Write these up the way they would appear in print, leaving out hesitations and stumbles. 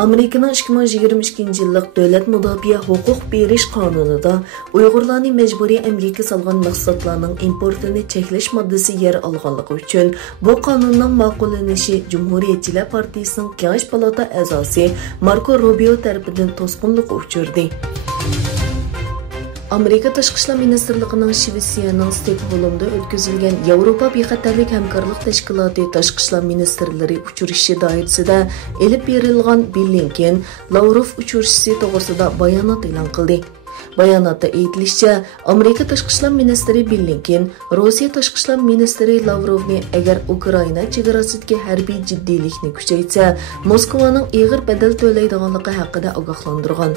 Amerikanın 2022 yıllık Devlet Müdafiə Hukuk Beriş Kanunida Uygurlarni mecburi emgekka salgan mahsulotlarning importini cheklash moddasi yer alganligi uchun bu qonunning ma'qullanishi Cumhuriyetçiler Partiyasining Kengash palata a'zosi Marco Rubio tarafidan to'sqinlikka uchirdi. Amerika Tashqi ishlar ministrligining Shvetsiyaning Stockholmda o'tkazilgan Yevropa bexatarlik hamkorlik tashkiloti tashqi ishlar ministrlari uchrashuvi doirasida elib berilgan Blinken Lavrov uchrashuvi to'g'risida bayonot e'lon qildi. Bayonotda aytilishicha, Amerika Tashqi ishlar ministri Blinken Rossiya Tashqi ishlar ministri Lavrovni agar Ukraina chegarasidagi harbiy jiddiylikni kuchaytirsa, Moskvaning ig'ir badal to'laydiganligi haqida ogohlantirgan.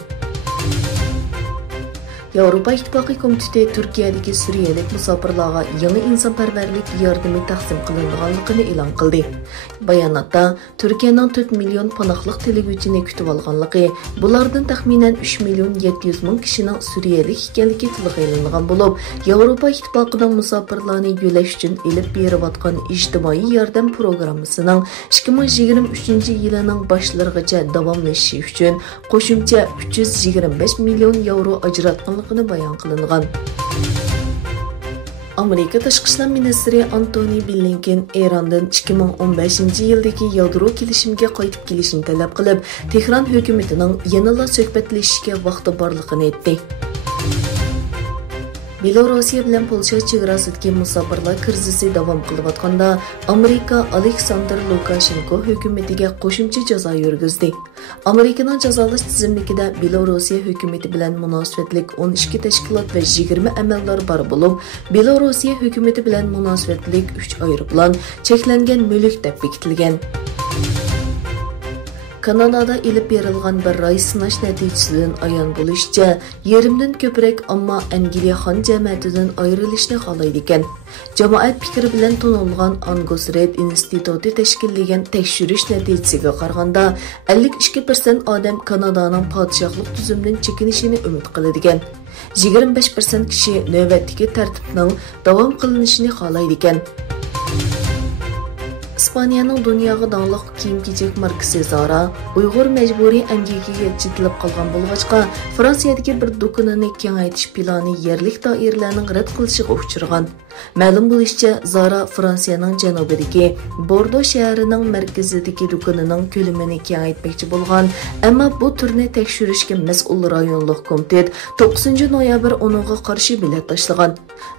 Yevropa İttifaqı Komiteti Türkiye'deki Suriyalik musafirlarga yangi insonparvarlik yordami taqsim qilinganligini e'lon qildi. Bayonotda Turkiyaning 4 million panohlik tilaguvchini kutib olganligi, bulardan taxminan 3 million 700 ming kishining Suriyalik ekanligi tilga ilingan bo'lib, Yevropa İttifaqıning musafirlarni yo'lash uchun elib berayotgan ijtimoiy yordam programmasining 2023 yilining boshlarigacha davomlashishi uchun qo'shimcha 325 million yevro ajratgan bayon qilingan. Amerika Tashqi ishlar ministri Antony Blinken Erondan 2015 yildagi yadro kelishimiga qaytib kelishini talab qilib, Tehron hukumatining yanada suhbatlashishiga vaqti borligini aytdi. Belorussiya bilan Polsha chegarasidagi musofirlar krizisi davom qilayotganda Amerika Aleksandr Lukashenko hukumatiga qo'shimcha jazo yurgizdi. Amerikaning jazolash tizimligida Belorussiya hukumati bilan munosabatlik 12 tashkilot va 20 amaldor bor bo'lib, Belorussiya hukumati bilan munosabatlik 3 aeroplan cheklangan mulk deb bekitilgan. Kanadada ilib berilgan bir ray sinash natijasidan ayon bo'lishicha, yerimdan ko'proq ammo Angliya xon jamiyatidan ayrilishni xohlaydi ekan. Jamoat fikri bilan to'nilgan Angus Reid instituti tashkillagan tekshirish natijasiga qaraganda 52% odam Kanadaning podshohlik tuzumidan chekinishini umid qiladi ekan. 25% kishi navbatdagi tartibning davom qilinishini xohlaydi ekan. İspaniyaning dunyoga donglik kiyim-kechak markasi Zara Uyg'ur majburiy emgakiga chetilib qolgan bo'lg'achqa, Fransiyadagi bir do'konini kengaytirish plani yerlik doiralarning rad qilishiga uchragan. Ma'lum bo'lishicha, Zara Fransiyaning janubidagi Bordo shahrining markazidagi do'konining ko'lamini kengaytmoqchi bo'lgan, ammo bu turni tekshirishga mas'ul rayonlik komitet 9 noyabr uninga qarshi bilet tashlagan.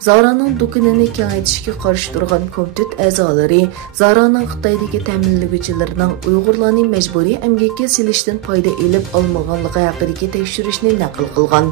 Zara'ning do'konini kengaytirishga qarshi turgan komitet a'zolari Zara'ning Xitoydagi ta'minlovchilarning Uyg'urlarni majburiy emgakka silishdan foyda elib olmaganligi haqidagi tekshirishni naql qilgan.